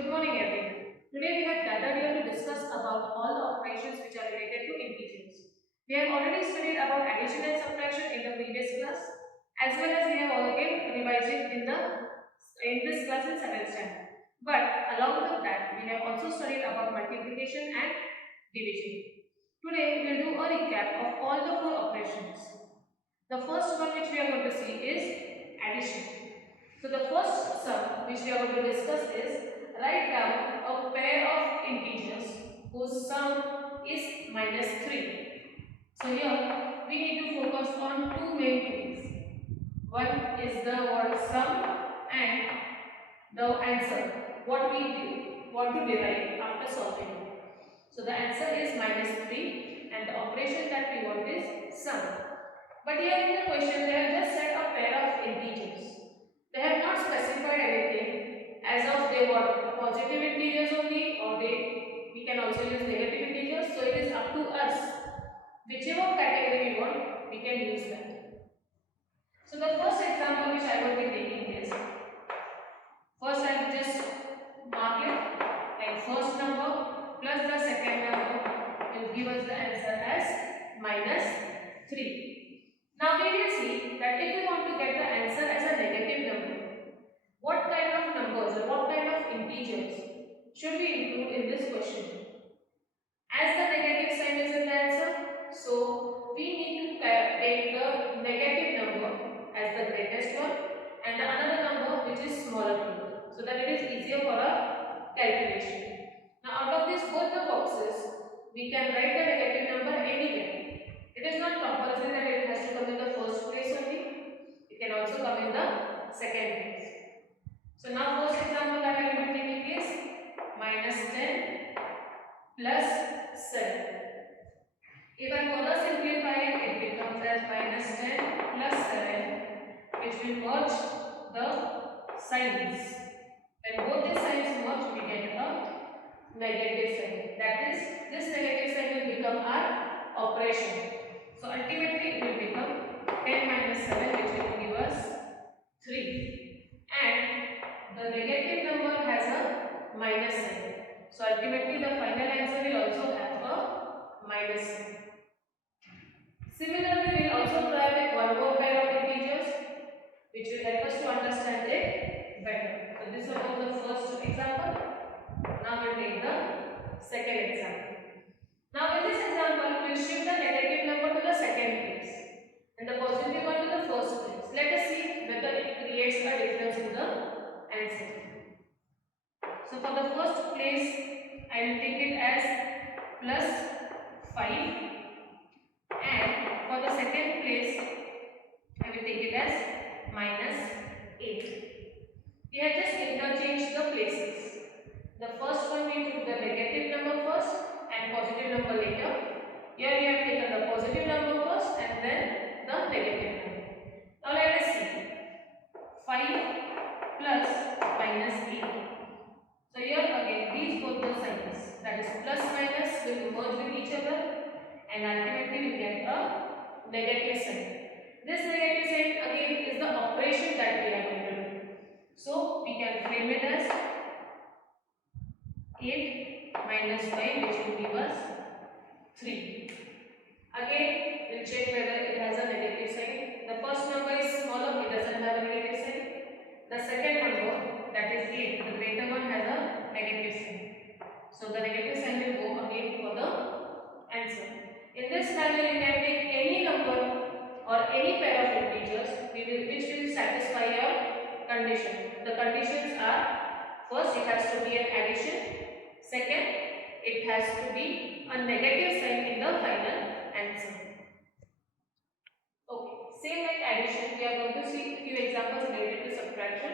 Good morning everyone. Today we have gathered here to discuss about all the operations which are related to integers. We have already studied about addition and subtraction in the previous class, as well as we have again revised it in this class in 7th standard. But along with that, we have also studied about multiplication and division. Today we will do a recap of all the four operations. The first one which we are going to see is addition. So the first sum which we are going to discuss is write down a pair of integers whose sum is -3. So here we need to focus on two main things. One is the word sum and the answer, what we want to derive after solving it. So the answer is -3 and the operation that we want is sum. But here in the question they have just said a pair of integers. They have not specified anything as of they want positive integers only or we can also use negative integers. So it is up to us. Whichever category we want, we can use that. So the first example which I will be taking is, first I will just mark it like first number plus the second number will give us the answer as -3. Now we will see that if we want to get the answer as a negative number, what kind of numbers or what kind of integers should we include in this question? As the negative sign is in the answer, so we need to take the negative number as the greatest one and the another number which is smaller to it, so that it is easier for our calculation. Now out of these both the boxes, we can write the negative number anywhere. It is not compulsory that it has to come in the first place only. It can also come in the second place. So now first example that I will be taking is -10 plus 7. If I further simplify it, it becomes as -10 plus 7, which will merge the signs. When both the signs merge, we get a negative sign. That is, this negative sign will become our operation. So ultimately it will become 10 minus 7, which will give us 3. And the negative number has a minus sign. So ultimately the final answer will also have a minus sign. Similarly, we will also try with one more pair of integers which will help us to understand it better. So this one was the first example. Now we will take the second example. Now in this example, we will shift the negative number to the second place and the positive one to the first place. Let us see whether it creates a difference in the answer. So for the first place, I will take it as +5 and for the second place, I will take it as -8. We have just interchanged the places. The first one we took the negative number first and positive number later. Here we have taken the positive number first and then the negative number. Now let us see. 5 plus -8. So here again these both the signs, that is plus minus, will merge with each other and ultimately we get a negative sign. This negative sign again is the operation that we are going to do. So we can frame it as 8 minus 5, which will give us 3. Again, we'll check whether it has a negative sign. The first number is smaller, it doesn't have a negative sign. The second number, that is 8, the greater one, has a negative sign. So the negative sign will go again for the answer. In this manner, you can take any number or any pair of integers which will satisfy your condition. The conditions are, first it has to be an addition. Second, it has to be a negative sign in the final answer. Okay, same like addition, we are going to see a few examples related to subtraction.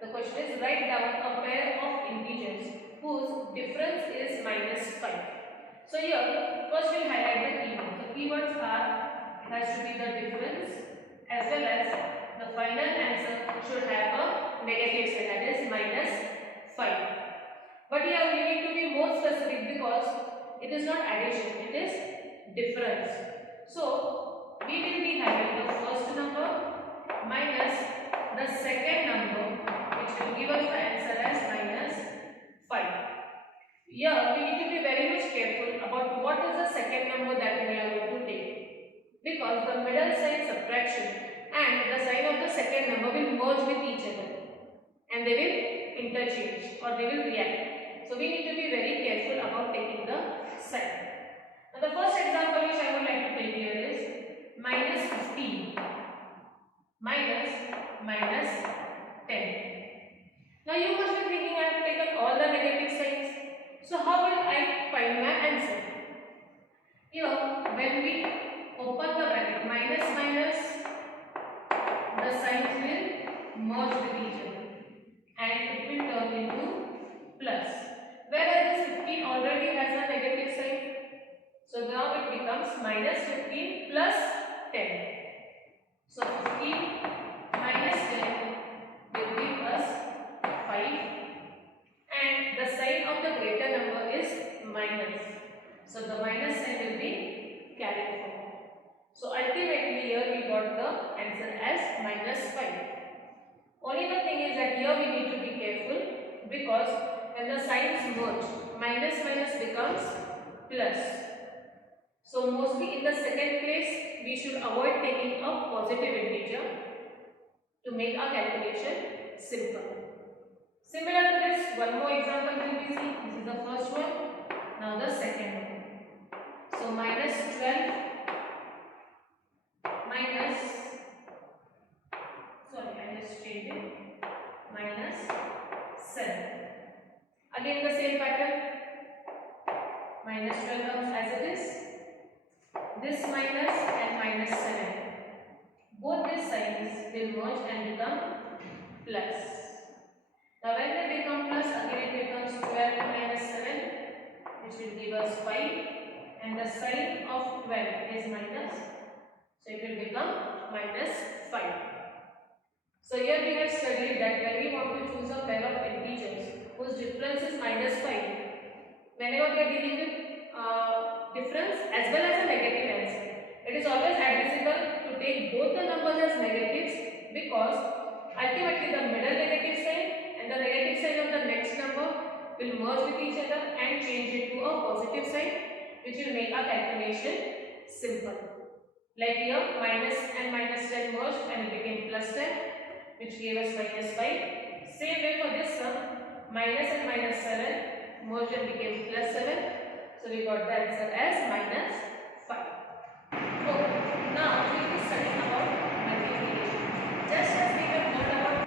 The question is, write down a pair of integers whose difference is -5. So here, first we'll highlight the keywords. The keywords are, it has to be the difference as well as the final answer should have a negative sign, that is -5. But here we need to be more specific because it is not addition, it is difference. So we will be having the first number minus the second number, which will give us the answer as Here we need to be very much careful about what is the second number that we are going to take, because the middle sign subtraction and the sign of the second number will merge with each other and they will interchange or they will react. So we need to be very careful about taking the sign. Now the first example which I would like to take here is minus 15 minus minus 10. Now you must be thinking I have taken all the negative signs. So how will I find my answer? Here when we open the bracket minus minus, the signs will merge with each other and it will turn into plus. Whereas this 15 already has a negative sign. So now it becomes minus 15 plus 10. So 15 minus 10 will give us 5 and the sign of the greater number is minus. So the minus sign will be carried forward. So ultimately here we got the answer as minus 5. Only the thing is that here we need to be careful because when the signs merge, minus minus becomes plus. So mostly in the second place we should avoid taking a positive integer to make our calculation simple. Similar to this, one more example will be seen. This is the first one. Now the second one. So minus 12 minus, sorry I just changed it, minus 7. Again the same pattern. Minus 12 comes as it is. This minus and minus 7. Both these signs will merge and become plus. Now when they become plus, again it becomes 12 minus 7, which will give us 5, and the sign of 12 is minus, so it will become minus 5. So here we have studied that when we want to choose a pair of integers whose difference is minus 5, whenever we are dealing with difference as well as a negative answer, it is always advisable to take both the numbers as negatives, because ultimately the middle negative sign and the negative sign of the next number will merge with each other and change it to a positive sign, which will make our calculation simple. Like here minus and minus 10 merged and it became plus 10, which gave us minus 5. Same way for this sum, minus and minus 7 merged and became plus 7. So we got the answer as minus 5. Okay, now we will be studying about multiplication. Just as we have heard about,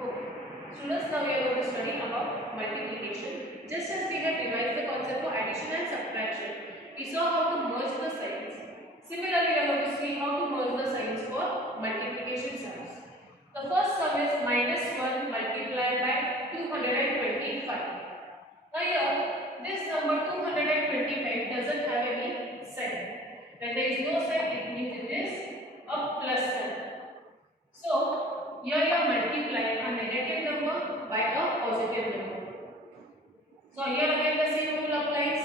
okay, students, now we are going to study about multiplication. Just as we have revised the concept for addition and subtraction, we saw how to merge the signs. Similarly, we are going to see how to merge the signs for multiplication sums. The first sum is minus 1 multiplied by 225. Now here, this number 225 doesn't have any sign. When there is no sign, it means it is a plus sign. So here you are multiplying a negative number by a positive number. So here again the same rule applies.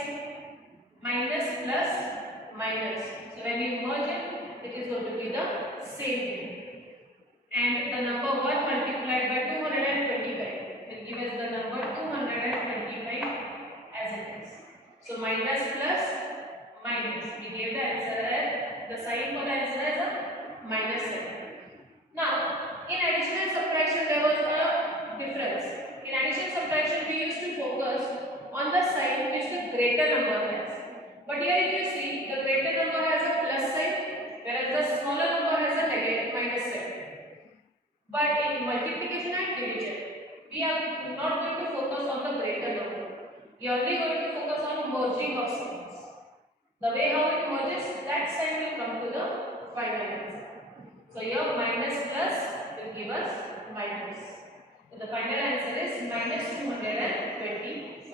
Minus plus minus. So when you merge it, it is going to be the same thing. And the number 1 multiplied by 225 will give us the number 225 as it is. So minus plus minus. We gave the answer as, the sign for the answer as a minus sign. Now, in addition and subtraction there was a difference. In addition and subtraction we used to focus on the sign which the greater number has. But here if you see, the greater number has a plus sign, whereas the smaller number has a negative minus sign. But in multiplication and division, we are not going to focus on the greater number. We are only going to focus on merging of signs. The way how it merges, that sign will come to the final answer. So here minus plus will give us minus. So the final answer is minus 225.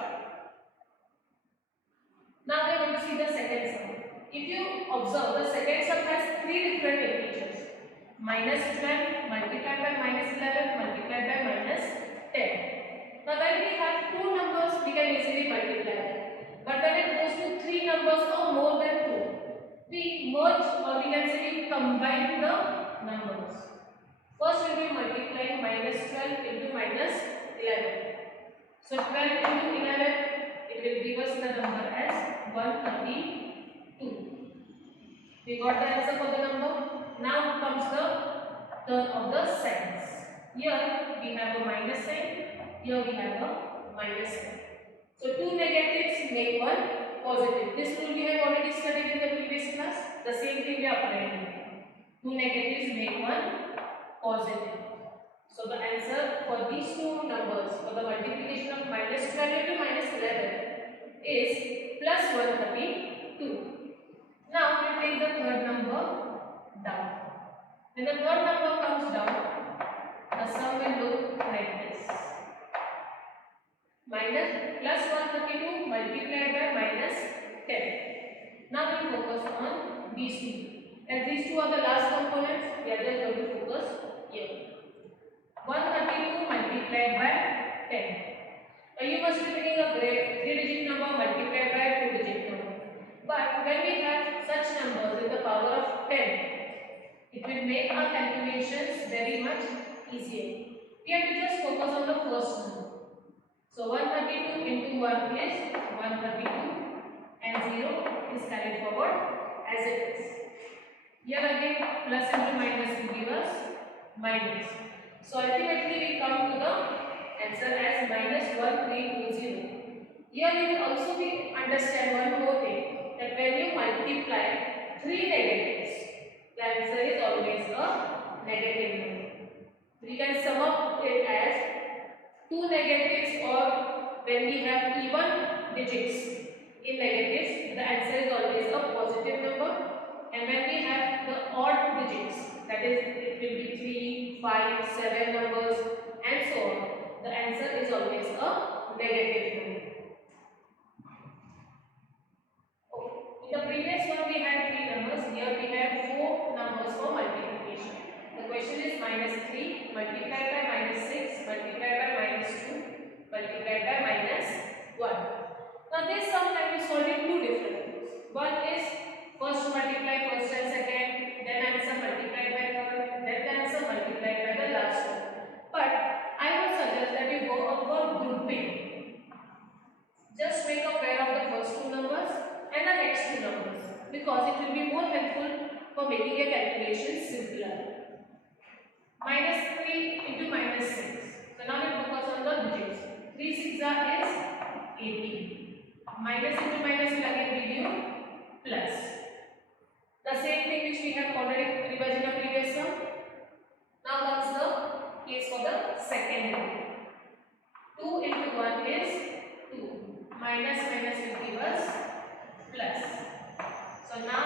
Now we are going to see the second sum. If you observe, the second sum has three different integers. Minus 12 multiplied by minus 11 multiplied by minus 10. Now when we have two numbers, we can easily multiply. But when it goes to three numbers or more than two, we merge, or we can say we combine the numbers. First we will be multiplying minus 12 into minus 11. So 12 into 11, it will give us the number as 132. We got the answer for the number. Now comes the turn of the signs. Here we have a minus sign, here we have a minus sign. So two negatives make one positive. This rule we have already studied in the previous class. The same thing we are applying. Two negatives make one positive. So the answer for these two numbers, for the multiplication of minus 12 to minus 11 is plus 132. Now we take the third number down. When the third number comes down, the sum will look like this. Minus plus 132 multiplied by minus 10. Now we focus on these two. As these two are the last components, we are just going to focus here. 132 multiplied by 10. Now you must be taking a 3-digit number multiplied by 2-digit number. But when we have such numbers in the power of 10, it will make our calculations very much easier. We have to just focus on the first number. So 132 into 1 is 132 and 0 is carried forward as it is. Here again plus into minus will give us minus. So ultimately we come to the answer as minus 1320. Here we will also understand one more thing, that when you multiply three negatives, the answer is always a negative number. We can sum up it as two negatives, or when we have even digits in negatives, the answer is always a positive number. And when we have the odd digits, that is it will be 3, 5, 7 numbers and so on, the answer is always a negative number. Okay. In the previous one we had 3 numbers, here we have 4 numbers for multiplication. The question is minus 3 multiplied by minus 6 multiplied by minus 2 multiplied by minus 1. Now this sum can be solved in two different ways. One is first multiply first and second, then answer multiplied by third, then the answer multiplied by the last one. But I would suggest that you go up for grouping. Just make a pair of the first two numbers and the next two numbers, because it will be more helpful for making your calculations simpler. Minus 3 into minus 6. So now we focus on the digits. 3 6 is 18. Minus into minus will again give you plus. The same thing which we have already revised in the previous sum. Now comes the case for the second one. 2 into 1 is 2. Minus minus will give us plus. So now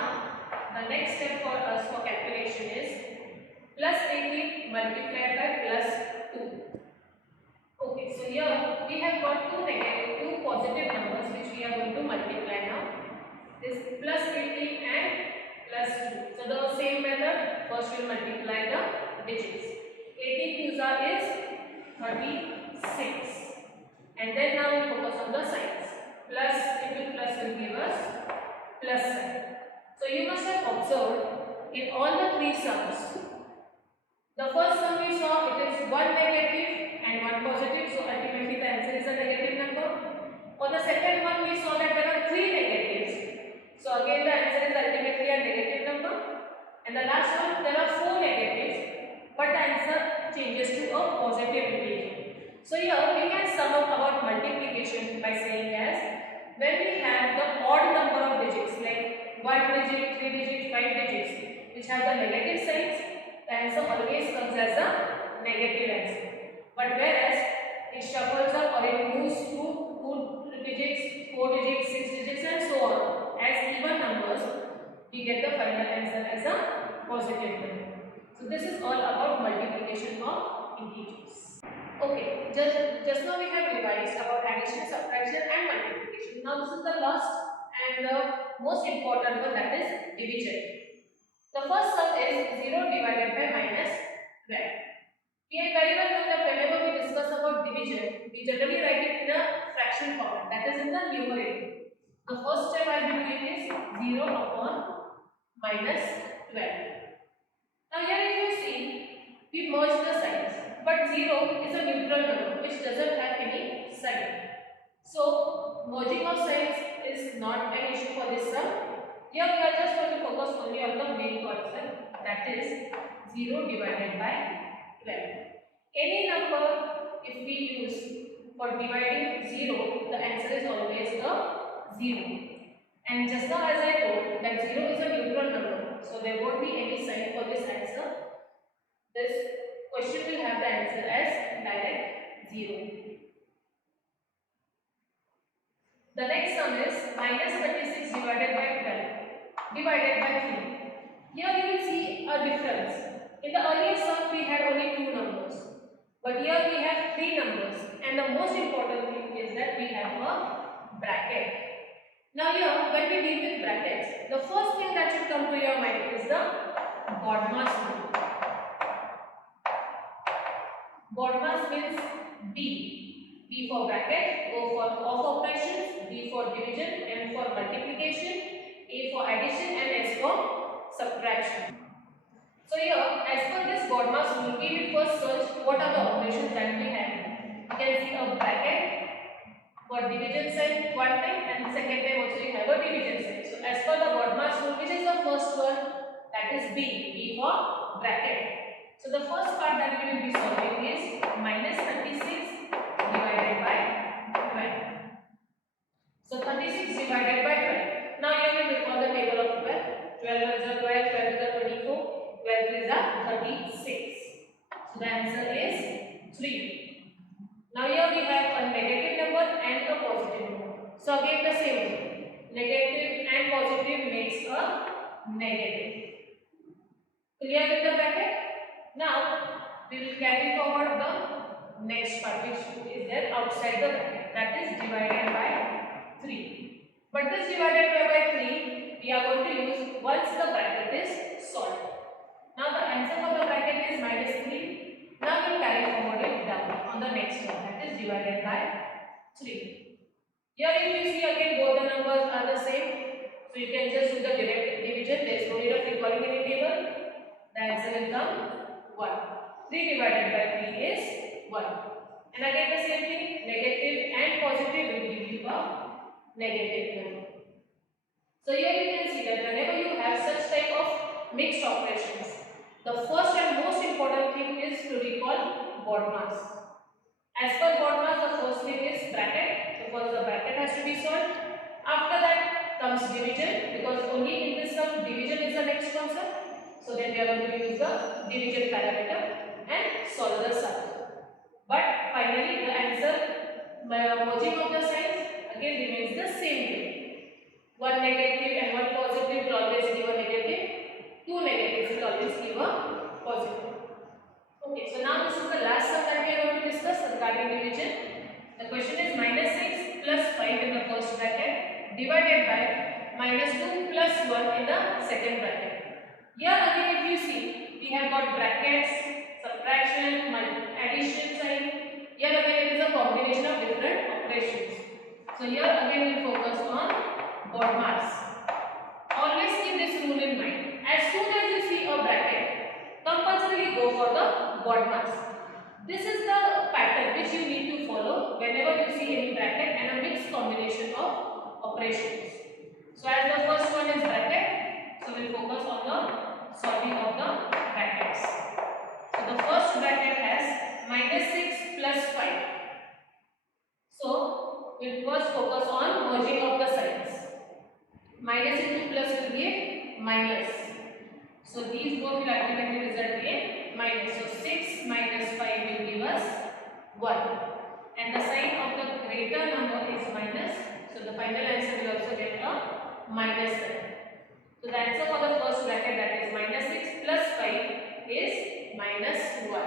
the next step for us for calculation is plus 18 multiplied by plus 2. Okay, so here we have got two positive numbers which we are going to multiply now. This plus 18 and plus 2. So the same method, first we will multiply the digits. 18 twos is 36. And then now we focus on the signs. Plus into plus will give us plus sign. So you must have observed in all the three sums, the first sum we saw, it is one negative and one positive, so ultimately the answer is a negative number. For the second one we saw that there are three negatives, so again the answer is ultimately a negative number. And the last one, there are four negatives, but the answer changes to a positive integer. So here we can sum up about multiplication by saying as, when we have the odd number of digits like 1 digit, 3 digit, 5 digits which have the negative signs, the answer always comes as a negative answer. But whereas it shuffles up or it moves to 2 digits, 4 digits, 6 digits and so on as even numbers, we get the final answer as a positive number. So this is all about multiplication of integers. Okay, just now we have revised about addition, subtraction and multiplication. Now this is the last and the most important one, that is division. The first sum is 0 divided by minus 12. We very well know that whenever we discuss about division, we generally write it in a fraction form, that is in the numerator. The first step I will do is 0 upon minus 12. Now here if you see, we merge the signs, but 0 is a neutral number which doesn't have any sign. So merging of signs is not an issue for this sum. Here we are just going to focus only on the main concept, that is 0 divided by 12. Any number if we use for dividing 0, the answer is always a 0. And just now as I told that 0 is a neutral number, so there won't be any sign for this answer. This question will have the answer as direct 0. The next sum is minus 36 divided by 12 divided by 3. Here you will see a difference. In the earlier sum we had only two numbers, but here we have three numbers, and the most important thing is that we have a bracket. Now here when we deal with brackets, the first thing that should come to your mind is the BODMAS rule. BODMAS means B. B for bracket, O for off operations, D for division, M for multiplication, A for addition, and S for subtraction. So here, as per this BODMAS rule, we will first search what are the operations that we have. You can see a bracket for division sign one time, and second time also you have a division sign. So as per the BODMAS rule, which is the first one? That is B. B for bracket. So the first part that we will be solving is minus 36 divided by 12. So 36 divided by 12. Now you will recall the table of 12. 12 is a 12, 12 is a 24, 12 is a 36. So the answer is 3. Now here we have a negative number and a positive number. So again the same way. Negative and positive makes a negative. Clear with the bracket? Now we will carry forward the next part which is there outside the bracket, that is divided by 3. But this divided by 3 we are going to use once the bracket is solved. Now the answer for the bracket is minus 3. Now we will carry forward it down on the next one, that is divided by 3. Here if you see again both the numbers are the same, so you can just do the direct division. There is no need of recalling any table. The answer will come 1. 3 divided by 3 is 1. And again the same thing, negative and positive will give you a negative number. So here you can see that whenever you have such type of mixed operations, the first and most important thing is to recall BODMAS. As per BODMAS, the first thing is bracket. So first the bracket has to be solved. After that comes division, because only in this sum division is the next concept. So then we are going to use the division parameter and solve the sum. But finally the answer, merging of the signs again remains the same way. One negative and one positive will always give a negative. Two negatives will always give a positive. Okay, so now this is the last sum that we are going to discuss regarding division. The question is minus 6 plus 5 in the first bracket divided by minus 2 plus 1 in the second bracket. Here again if you see, we have got brackets, subtraction, addition sign. Here again it is a combination of different operations. So here again we focus on BODMAS. Always keep this rule in mind. As soon as you see a bracket, compulsorily go for the BODMAS. This is the pattern which you need to follow whenever you see any bracket and a mixed combination of operations. So as the first one is bracket, so we will focus on the solving of the brackets. So the first bracket has minus 6 plus 5. So we will first focus on merging of the signs. Minus into plus will give minus. So these both will ultimately result in minus. So 6 minus 5 will give us 1. And the sign of the greater number is minus. So the final answer will also get a minus sign. So the answer for the first bracket, that is minus 6 plus 5, is minus 1.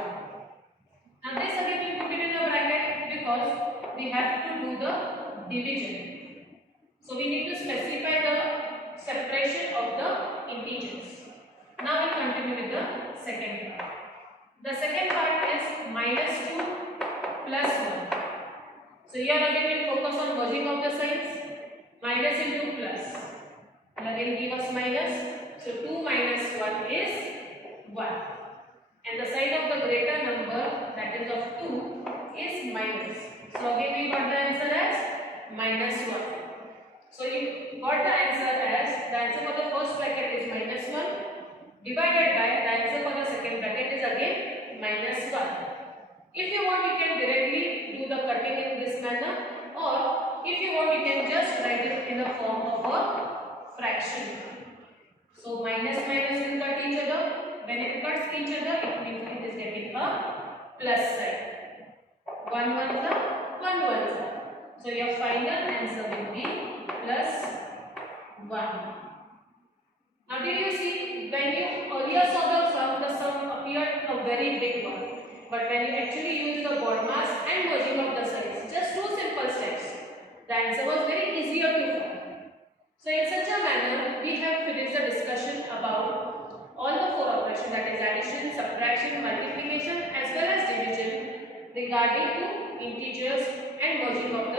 Now this again we put it in a bracket because we have to do the division. So we need to specify the separation of the integers. Now we continue with the second part. The second part is minus 2 plus 1. So here again we will focus on merging of the signs. Minus into plus will again give us minus. So 2 minus 1 is 1. And the sign of the greater number, that is of 2, is minus. So again we got the answer as minus. minus 1. So you got the answer as, the answer for the first bracket is minus 1 divided by, the answer for the second bracket is again minus 1. If you want, you can directly do the cutting in this manner, or if you want, you can just write it in the form of a fraction. So minus minus will cut each other. When it cuts each other, it means it is getting a plus sign. 1 1 is 1 1 is. So your final answer will be plus 1. Now did you see, when you earlier saw the sum appeared a very big one. But when you actually use the BOD mass and merging of the sides, just 2 simple steps, the answer was very easier to find. So in such a manner, we have finished the discussion about all the 4 operations, that is addition, subtraction, multiplication as well as division regarding to integers and merging of